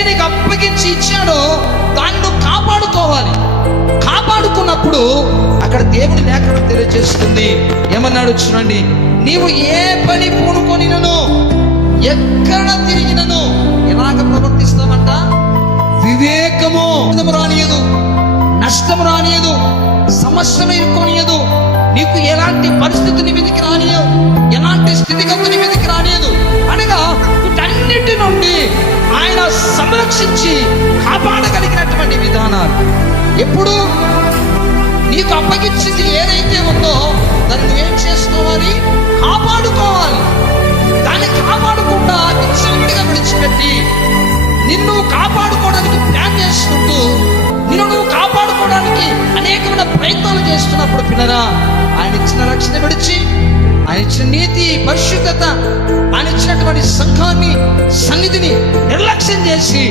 ఏదైతే నీకు అప్పగించి ఇచ్చాడో దాన్ని నువ్వు కాపాడుకోవాలి. కాపాడుకున్నప్పుడు అక్కడ దేవుని లేఖనం తెలియజేస్తుంది. ఏమన్నాడు చూడండి, నీవు ఏ పని పూనుకొనినను ఎక్కడ తిరిగినను ఎలాగ ప్రవర్తిస్తామంట? వివేకము రానియదు, నష్టము రానియదు, సమస్యలు ఎదుర్కొనియదు, నీకు ఎలాంటి పరిస్థితి నీ మీదకి రానియదు, ఎలాంటి స్థితిగతులు నీ మీదకి రానియదు. అనగా వీటన్నిటి నుండి ఆయన సంరక్షించి కాపాడగలిగినటువంటి విధానాలు. ఎప్పుడు నీకు అప్పగించింది ఏదైతే ఉందో దాన్ని నువ్వేం చేసుకోవాలి? కాపాడుకోవాలి. దాన్ని కాపాడకుండా విచ్చలవిడిగా విడిచిపెట్టి నిన్ను కాపాడుకోవడానికి ప్లాన్ చేసుకుంటూ నిన్ను నువ్వు కాపాడుకోవడానికి అనేకమైన ప్రయత్నాలు చేస్తున్నప్పుడు పిల్లరా, ఆయన ఇచ్చిన రక్షణ విడిచి, ఆయన ఇచ్చిన నీతి, పరిశుద్ధత, ఆయన ఇచ్చినటువంటి సంఘాన్ని, సన్నిధిని నిర్లక్ష్యం చేసి